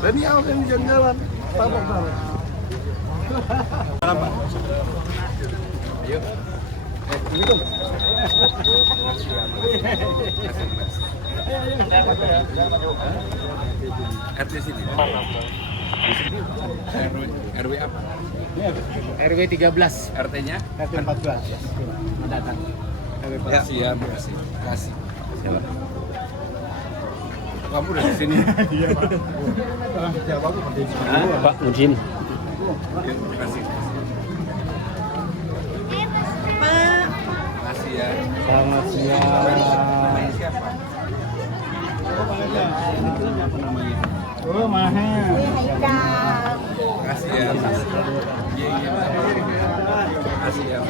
Ini apa yang jalan-jalan? Tabok sana. Apa? Ayo. Gitu. RT sini. RW apa? RW 13. RT-nya? RT 14. Mendatang. Ya, siap. Kasih. Kamu udah di sini? Iya, Pak. Pak Mujin. Terima kasih. Makasih ya. Selamat siang. Namanya siapa? Apa namanya? Oh, Mahal. Makasih ya. Iya. Makasih ya.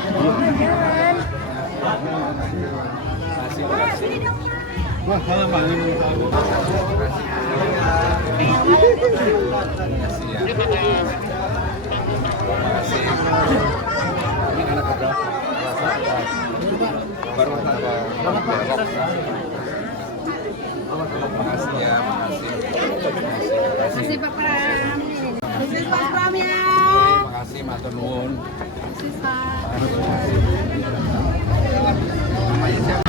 Makasih. Wah, salah Pak. Makasih ya. Makasih. Ini anak keberapa? Baru makasih ya, makasih. Makasih Pak Pram. Sukses Pak Pram ya. Makasih matur nuwun. Sukses Pak. Namanya siapa?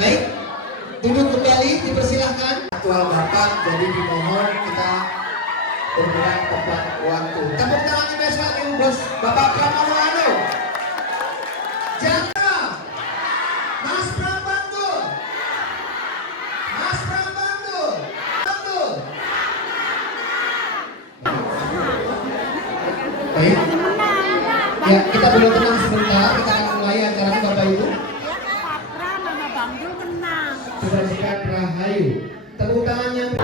Baik, duduk kembali, dipersilahkan. Aktual Bapak, jadi dimohon kita bergerak tepat waktu. Tepuk tangan kita sekali bos Bapak Pramono. Jatra, Mas Pram Bantul, Mas Pram Bantul, Bantul. Baik, ya kita boleh tenang sebentar. Kita akan mulai acaranya Bapak Ibu. Sudah Rahayu. Tepuk tangannya.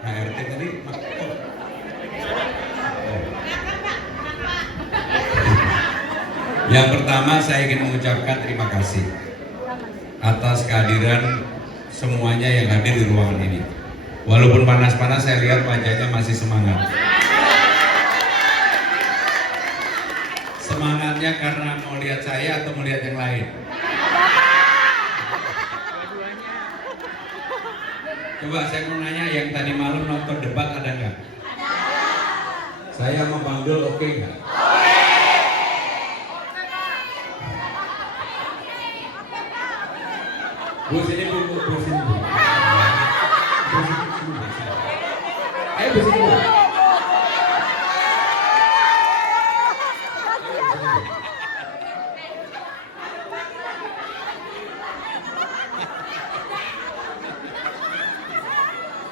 HRT tadi Yang pertama saya ingin mengucapkan terima kasih atas kehadiran semuanya yang hadir di ruangan ini. Walaupun panas-panas saya lihat wajahnya masih semangat. Semangatnya karena mau lihat saya atau melihat yang lain? Coba saya mau nanya, yang tadi malam nonton debat ada nggak? Saya mau panggil oke nggak? Bu sini bu, bu sini bu. Bu sini bu. Ayo bu sini bu.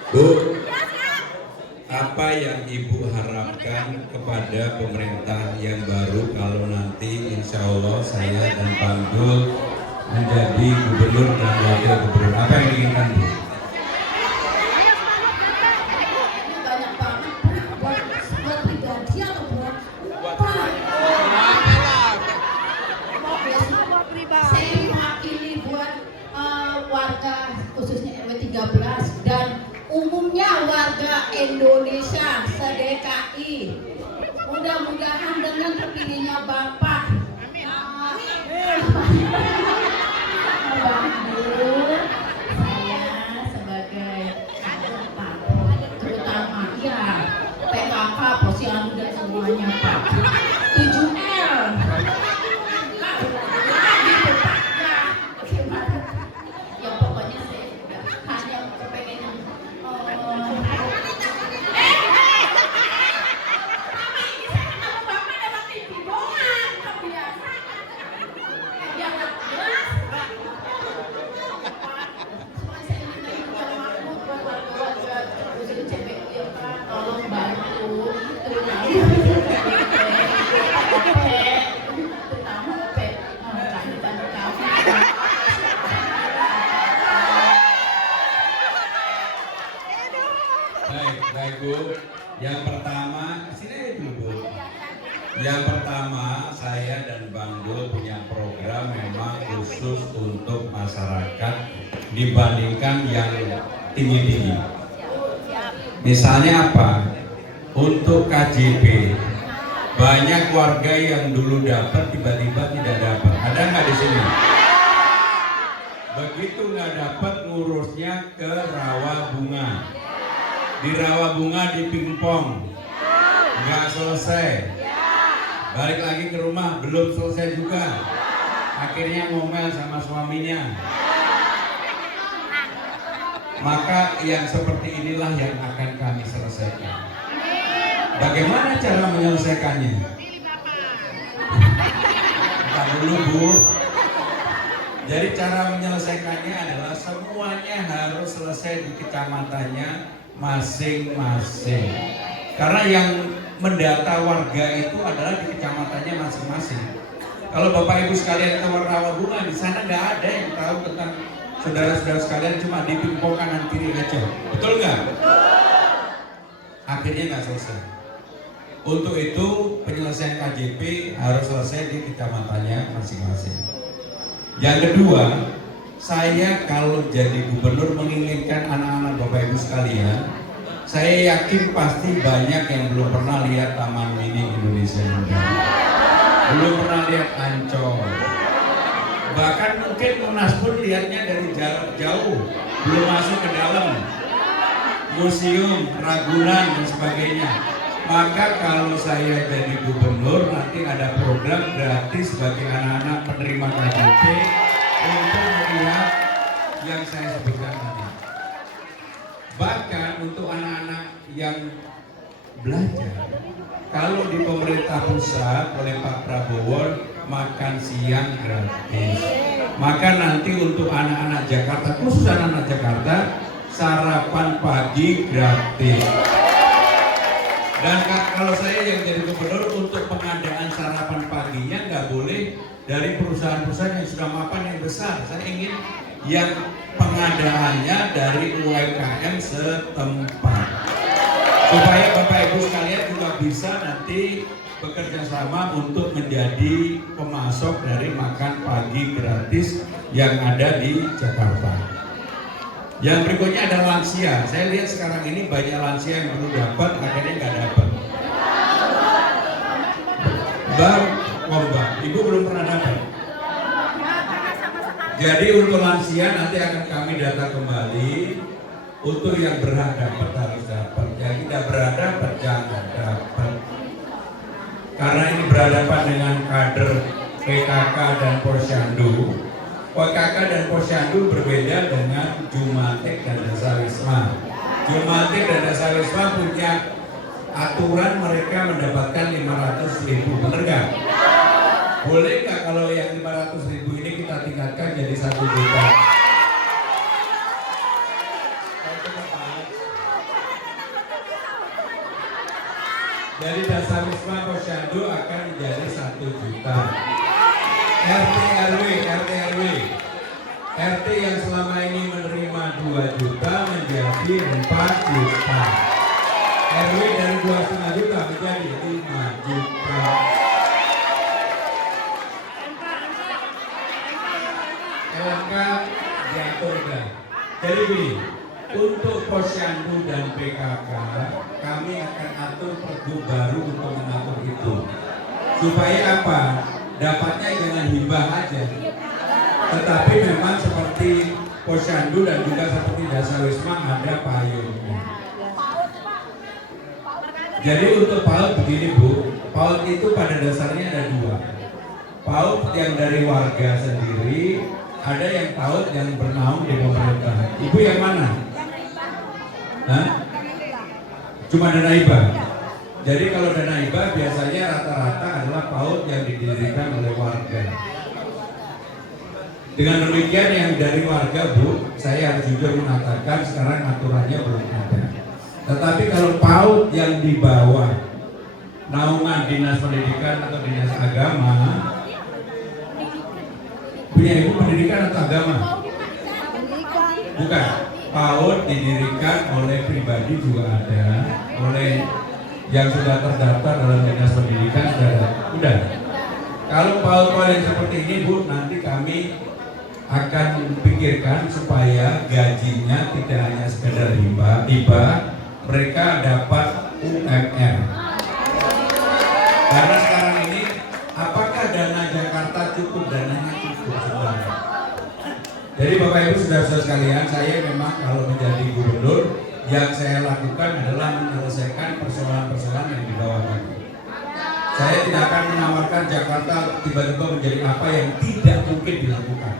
Bu, apa yang Ibu harapkan kepada pemerintah yang baru kalau nanti insya Allah saya dan Bang Dul menjadi gubernur dan wakil gubernur? Apa yang diinginkan Bu? Banyak banget buat pribadi atau buat apa? Saya mewakili buat warga khususnya RW 13 dan umumnya warga Indonesia se-DKI. Mudah-mudahan dengan terpilihnya Bapak saya sebagai terutama ya PKK, Posyandu dan semuanya Pak 7L gitu Pak ya gimana ya pokoknya saya sudah hanya kepengen Baik Bu. Yang pertama, sini dulu Bu. Yang pertama, saya dan Bang Dul punya program memang khusus untuk masyarakat dibandingkan yang tinggi-tinggi. Misalnya apa? Untuk KJP, banyak warga yang dulu dapat tiba-tiba tidak dapat. Ada nggak di sini? Begitu nggak dapat, ngurusnya ke rawa bunga. Di rawa bunga di pingpong, nggak selesai. Balik lagi ke rumah, belum selesai juga. Akhirnya ngomel sama suaminya. Maka yang seperti inilah yang akan kami selesaikan. Bagaimana cara menyelesaikannya? Bentar dulu Bu. Jadi cara menyelesaikannya adalah semuanya harus selesai di kecamatannya masing-masing. Karena yang mendata warga itu adalah di kecamatannya masing-masing. Kalau Bapak Ibu sekalian ke rawa bunga, di sana nggak ada yang tahu tentang saudara-saudara sekalian, cuma di pingpong kanan kiri aja. Betul nggak? Akhirnya nggak selesai. Untuk itu penyelesaian KJP harus selesai di kecamatannya masing-masing. Yang kedua, saya kalau jadi gubernur menginginkan anak-anak Bapak Ibu sekalian, saya yakin pasti banyak yang belum pernah lihat Taman Mini Indonesia Muda, belum pernah lihat Ancol, bahkan mungkin Monas pun lihatnya dari jauh, belum masuk ke dalam museum, Ragunan dan sebagainya. Maka kalau saya jadi gubernur, nanti ada program gratis bagi anak-anak penerima KJP untuk melihat yang saya sebutkan tadi. Bahkan untuk anak-anak yang belajar, kalau di pemerintah pusat oleh Pak Prabowo makan siang gratis, maka nanti untuk anak-anak Jakarta, khusus anak-anak Jakarta, sarapan pagi gratis. Dan kalau saya yang jadi gubernur, untuk pengadaan sarapan paginya nggak boleh dari perusahaan-perusahaan yang sudah mapan yang besar. Saya ingin yang pengadaannya dari UMKM setempat. supaya Bapak Ibu sekalian juga bisa nanti bekerja sama untuk menjadi pemasok dari makan pagi gratis yang ada di Jakarta. Yang berikutnya ada lansia. Saya lihat sekarang ini banyak lansia yang perlu dapat, akhirnya nggak dapat. Mbak, Ibu belum pernah dapat. Jadi untuk lansia nanti akan kami data kembali. Untuk yang berhak dapat harus dapat, yang tidak berhak dapat jangan dapat. Karena ini berhadapan dengan kader PKK dan Posyandu. PKK dan Posyandu berbeda dengan Jumatik dan Dasawisma. Jumatik dan Dasawisma punya aturan mereka mendapatkan 500.000, benar nggak? Boleh nggak kalau yang 500.000 ini kita tingkatkan jadi 1 juta? Dari Dasawisma Posyandu akan menjadi 1 juta. RT yang selama ini menerima 2 juta menjadi 4 juta. RW dari 2,5 juta menjadi 5 juta. LMK diaturkan. Jadi begini, untuk Posyandu dan PKK kami akan atur pergub baru untuk mengatur itu. Supaya apa? Dapatnya jangan hibah aja. Tetapi memang seperti Posyandu dan juga seperti Dasawisma ada payungnya. Jadi untuk PAUD begini Bu, PAUD itu pada dasarnya ada 2. PAUD yang dari warga sendiri, ada yang PAUD yang bernaung di pemerintah. Ibu yang mana? Hah? Cuma dana hibah. Jadi kalau dana hibah biasanya rata-rata adalah PAUD yang didirikan oleh warga. Dengan demikian yang dari warga Bu, saya harus jujur mengatakan sekarang aturannya belum ada. Tetapi kalau PAUD yang di bawah naungan Dinas Pendidikan atau Dinas Agama, punya Ibu pendidikan atau agama? Bukan. PAUD didirikan oleh pribadi juga ada, oleh yang sudah terdaftar dalam Dinas Pendidikan sudah ada. Udah. Kalau PAUD yang seperti ini Bu, nanti kami akan pikirkan supaya gajinya tidak hanya sekedar hibah, mereka dapat UMR. Karena sekarang ini apakah dana Jakarta cukup? Dananya cukup sebenarnya. Jadi Bapak Ibu saudara-saudara sekalian, saya memang kalau menjadi gubernur yang saya lakukan adalah menyelesaikan persoalan-persoalan yang di bawah kami. Saya tidak akan menawarkan Jakarta tiba-tiba menjadi apa yang tidak mungkin dilakukan.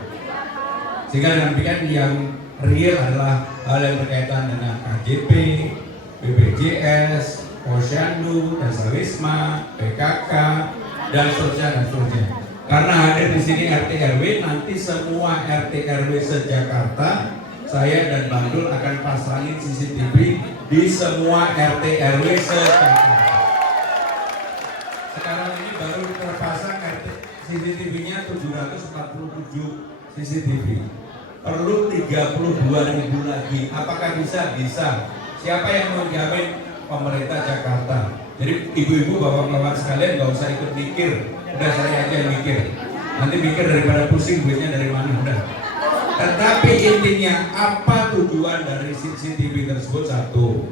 Sehingga dengan demikian yang real adalah hal yang berkaitan dengan KJP, BPJS, Posyandu, Dasawisma, PKK, dan seterusnya. Karena hadir di sini RT RW, nanti semua RT RW se-Jakarta, saya dan Bang Dul akan pasangin CCTV di semua RT RW se-Jakarta. Sekarang ini baru terpasang CCTV-nya 747 CCTV. Perlu 32.000 lagi. Apakah bisa? Bisa. Siapa yang menjamin? Pemerintah Jakarta. Jadi ibu-ibu, bapak-bapak sekalian nggak usah ikut mikir. Udah saya aja yang mikir. Nanti mikir daripada pusing duitnya dari mana, udah. Tetapi intinya apa tujuan dari CCTV tersebut? Satu,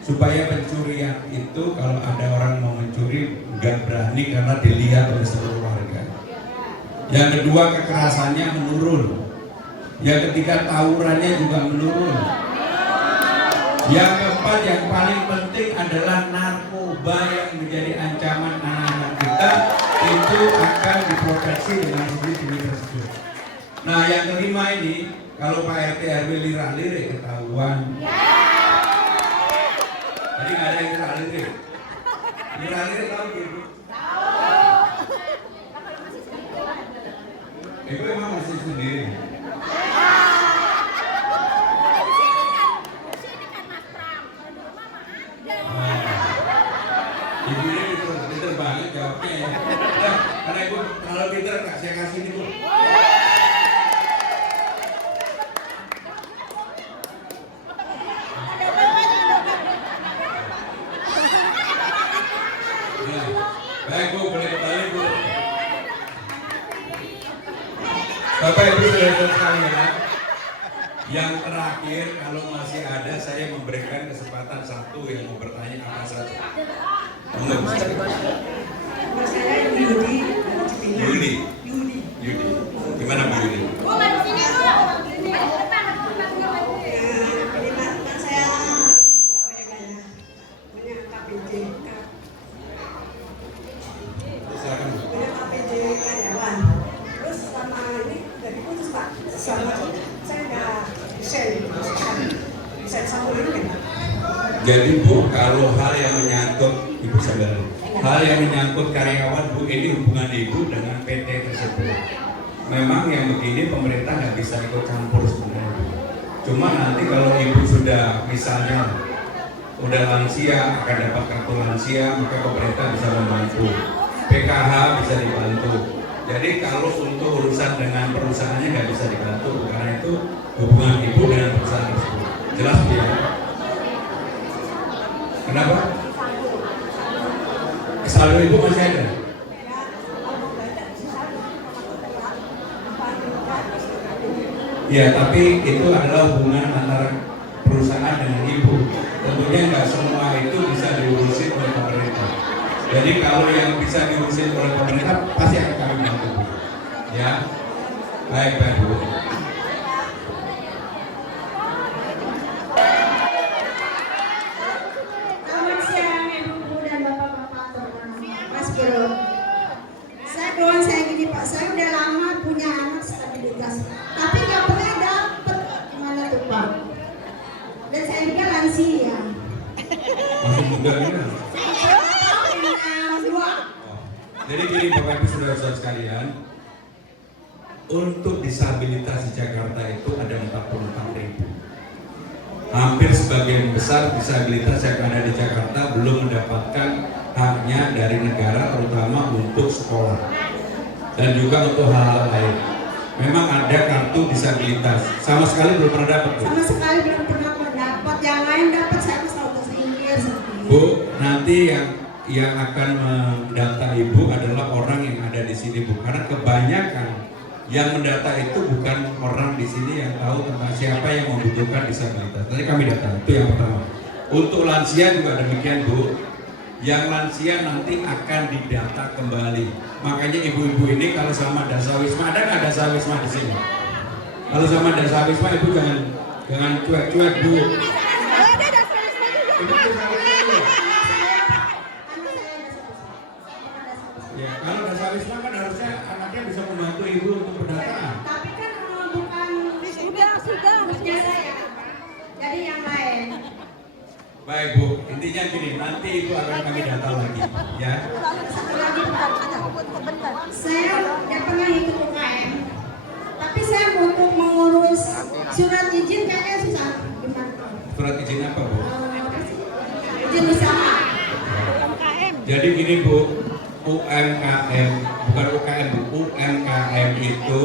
supaya pencurian itu kalau ada orang mau mencuri nggak berani karena dilihat oleh seluruh warga. Yang kedua, kekerasannya menurun. Yang ketiga, tawurannya juga menurun. Yang keempat, yang paling penting adalah narkoba yang menjadi ancaman anak-anak kita itu akan diproteksi dengan CCTV tersebut. Nah, yang kelima ini, kalau Pak RT RW lirik-lirik ketahuan. Jadi nggak ada yang lirik-lirik. Lirik-lirik tahu gitu. Ibu emang masih sendiri. Ibu ini pinter banget jawabnya ya. Karena ibu kalau pinter saya kasih ini Bu. Baik Bu, boleh kembali Bu. Bapak Ibu saudara sekalian, yang terakhir kalau masih ada saya memberikan kesempatan satu yang mau bertanya apa saja. Saya Yudi. Yudi. Gimana Bu Yudi? Silakan Bu. Jadi Bu, kalau hal yang menyangkut Ibu sadar, hal yang menyangkut karyawan Bu, ini hubungan Ibu dengan PT tersebut. Memang yang begini pemerintah nggak bisa ikut campur sebenarnya. Cuma nanti kalau Ibu sudah misalnya udah lansia akan dapat kartu lansia, maka pemerintah bisa membantu. PKH bisa dibantu. Jadi kalau untuk urusan dengan perusahaannya nggak bisa dibantu, karena itu hubungan Ibu dengan perusahaan tersebut. Jelas ya? Kenapa? Saldo Ibu masih ada? Ya, tapi itu adalah hubungan antara perusahaan dengan Ibu. Tentunya nggak semua itu bisa diurusin oleh pemerintah. Jadi kalau yang bisa diurusin oleh pemerintah pasti akan kami bantu. Ya, baik Bu. Selamat siang Ibu dan Bapak-bapak terhormat. Mas Bro. Saya doang saya gini Pak, saya udah lama punya anak stabilitas, tapi nggak pernah dapet gimana tuh Pak? Dan saya juga lansia. Masih muda kan? Dua. Jadi gini Bapak Ibu saudara-saudara sekalian, untuk disabilitas di Jakarta itu ada 44.000. Hampir sebagian besar disabilitas yang ada di Jakarta belum mendapatkan haknya dari negara, terutama untuk sekolah dan juga untuk hal-hal lain. Memang ada kartu disabilitas, sama sekali belum pernah dapat Bu. Sama sekali belum pernah dapat. Yang lain dapat saya bisa bahasa Inggris. Bu, nanti yang akan mendata Ibu adalah orang yang ada di sini Bu, karena kebanyakan yang mendata itu bukan orang di sini yang tahu tentang siapa yang membutuhkan disabilitas. Tadi kami data, itu yang pertama. Untuk lansia juga demikian Bu. Yang lansia nanti akan didata kembali. Makanya ibu-ibu ini kalau sama Dasawisma, ada nggak Dasawisma di sini? Kalau sama Dasawisma Ibu jangan cuek-cuek Bu. Ibu Dasawisma dulu. Ya, kalau Dasawisma kan harusnya anaknya bisa membantu Ibu untuk pendataan. Tapi kan bukan sudah saya. Jadi yang lain. Baik Bu, intinya gini, nanti Ibu akan kami data lagi, ya. Satu lagi Pak, saya nggak pernah ikut UKM, tapi saya untuk mengurus surat izin kayaknya susah. Gimana? Surat izin apa Bu? Izin usaha. Jadi gini Bu, UMKM, bukan UKM Bu, UMKM itu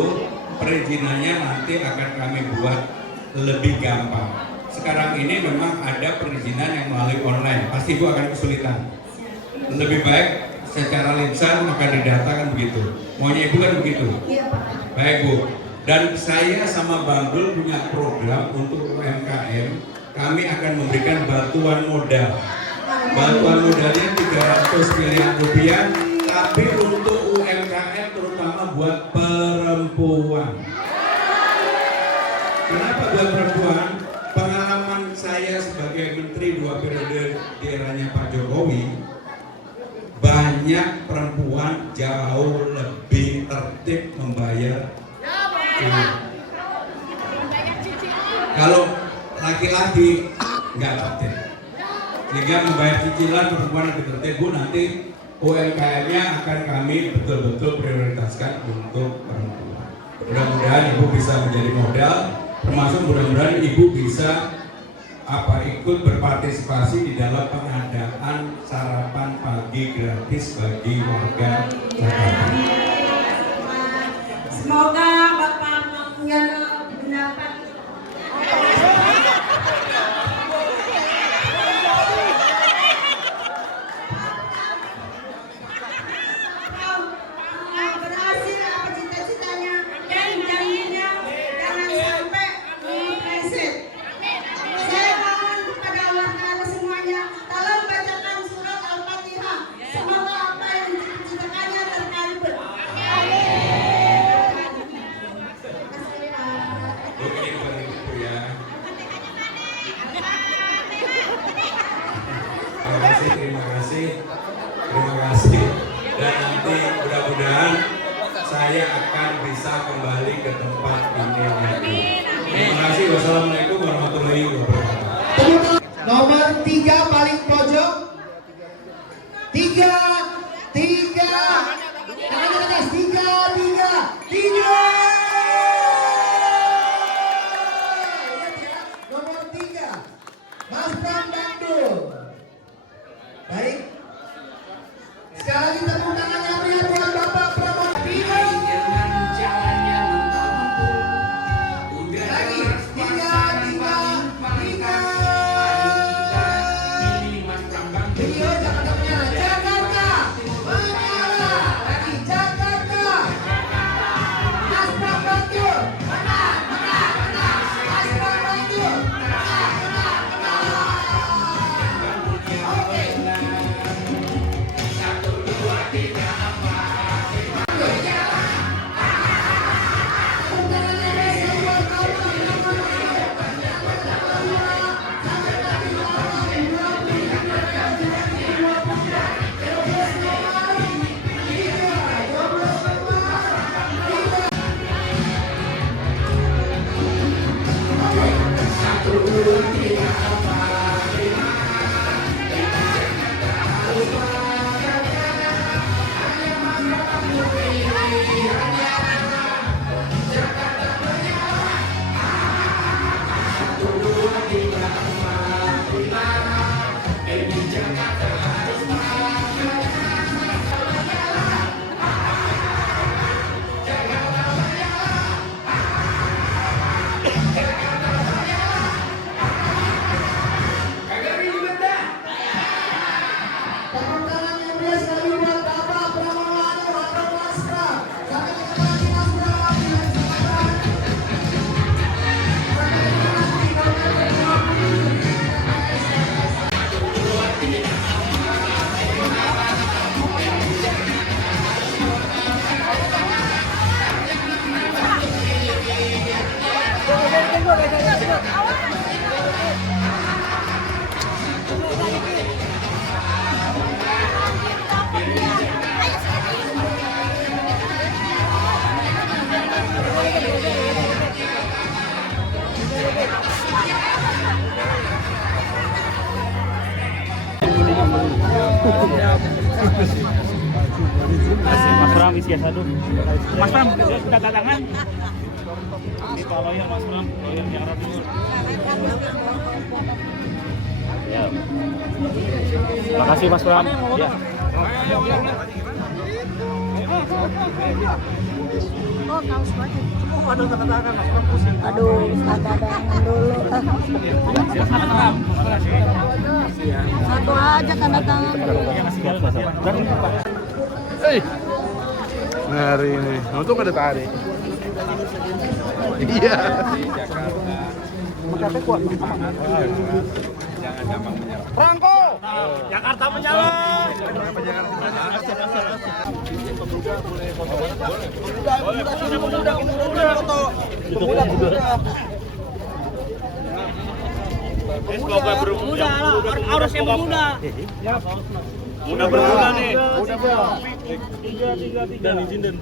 perizinannya nanti akan kami buat lebih gampang. Sekarang ini memang ada perizinan yang melalui online, pasti Ibu akan kesulitan. Lebih baik secara lisan akan didatakan begitu. Maunya Ibu kan begitu. Iya Pak. Baik Bu. Dan saya sama Bang Dul punya program untuk UMKM. Kami akan memberikan bantuan modal. Bantuan modalnya 300 miliar rupiah, tapi untuk UMKM terutama buat perempuan. Kenapa buat perempuan? Pengalaman saya sebagai menteri 2 periode di eranya Pak Jokowi, banyak perempuan jauh lebih tertib membayar uang. Kalau laki-laki nggak tertib, sehingga membayar cicilan perempuan lebih tertib Bu. Nanti UMKM-nya akan kami betul-betul prioritaskan untuk perempuan. Mudah-mudahan Ibu bisa menjadi modal. Termasuk mudah-mudahan Ibu bisa ikut berpartisipasi di dalam pengadaan sarapan pagi gratis bagi warga Jakarta. Semoga Bapak Manggana mendapat terima kasih. Dan nanti mudah-mudahan saya akan bisa kembali ke tempat ini lagi. Terima kasih. Wassalamualaikum warahmatullahi wabarakatuh. Nomor 3 paling pojok. 3. Tangan atas 3. Nomor 3. Mas Pram Bandung. Baik. Sekali lagi tepuk tangannya meriah buat Bapak Pramono. Lagi 3. Video Jakarta menyala. Jakarta menyala. Lagi Jakarta. Mas Pram Bandung. Menang. Mas Pram Bandung. Oke. Tepuk tangan yang meriah sekali buat Bapak Pramono atau Mas Pram. Sampai ketemu lagi Mas Pram. Mas Pram isi satu. Mas Pram, tanda tangan. Ini Pak Lawyer Mas Pram, lawyer Jakarta Timur. Ya. Makasih Mas Pram. Ya. Aduh, tanda tangan Mas Pram pusing. Aduh, tanda tangan dulu. Satu aja tanda tangan dulu. Hari ini, untuk ada tarik. Iya. Rangko, Jakarta menyala. Semoga bermuda, harus yang bermuda. Mudah bermuda nih. Tiga, izin dan.